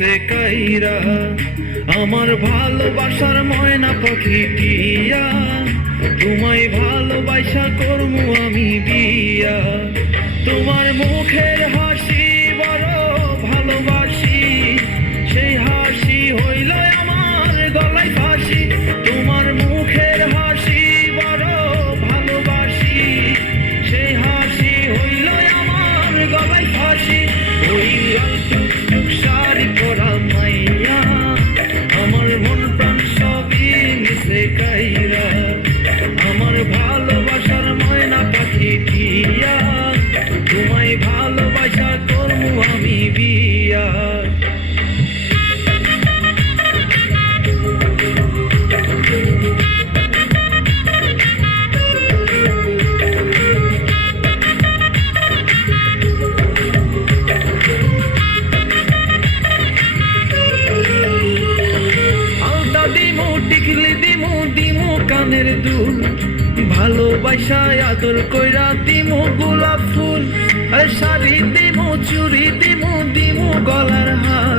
নিচে কাইরা আমার ভালোবাসার ময়না পাখি টিয়া তোমায় ভালোবাসা করমু আমি বিয়া তোমার মুখের হাসি বড় ভালোবাসি সেই হাসি হইল আমার গলায় ফাঁসি তোমার মুখের হাসি বড় ভালোবাসি সেই হাসি হইল আমার গলায় ফাঁসি ওই লাল টুকটুক শাড়ি পরা মাইয়া আমার মন প্রাণ সবই নিচে কাইরা আমার ভালোবাসার ময়না পাখি টিয়া তোমায় ভালোবাসা করমু আমি বিয়া কানের দুল ভালোবাসা আদর কইরা দিমু গোলাপ ফুল আর শাড়ি দিমু চুড়ি দিমু দিমু গলার হার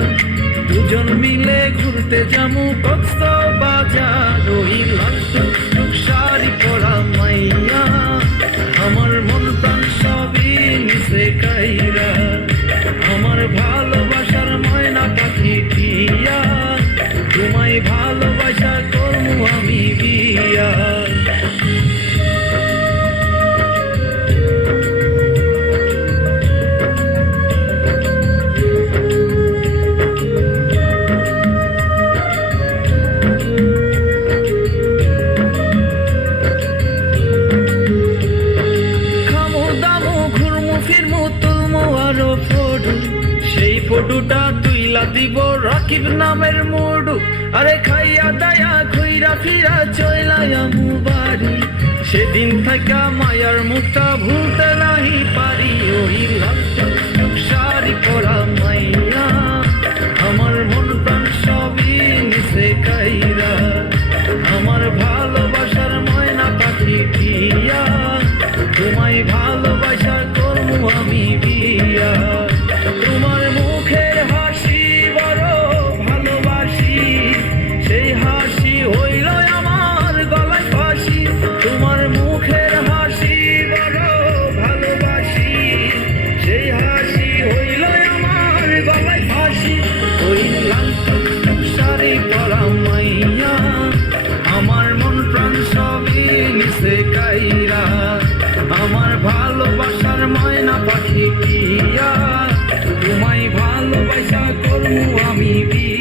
দুজন মিলে ঘুরতে যামু কক্সবাজার ওই লাল টুকটুক শাড়ি পরা মাইয়া আমার মন প্রাণ সবই নিচে কাইরা আমার ভালোবাসার ময়না পাখি টিয়া তোমায় ভালোবাসা করমু আমি বিয়া খামু দামু ঘুরমু ফিরমু তুলমু আরো ফটো সেই ফটোটা তুইলা দিব রাকিব নামের মোড়ু আরে খাইয়া দায়া ঘুইরা ফিরা চইলায়ামু বাড়ি সেদিন থাকা মায়ার মুখটা ভুলতে নাহি পারি ওই লাল টুকটুক শাড়ি পরা মাইয়া আমার মন প্রাণ সবই নিচে কাইরা আমার ভালোবাসার ময়না পাখি টিয়া তোমায় ভালোবাসা করমু আমি বিয়া তোমার মুখের হাসি বড় ভালোবাসি সেই হাসি হইল আমার গলায় ফাঁসি তোমার মুখের হাসি বড় ভালোবাসি সেই হাসি হইল আমার গলায় ফাঁসি ওই লাল টুকটুক শাড়ি পরা মাইয়া আমার মন প্রাণ সবই নিচে কাইরা আমার ভালোবাসার ময়না পাখি টিয়া তোমায় ভালোবাসা করমু আমি বিয়া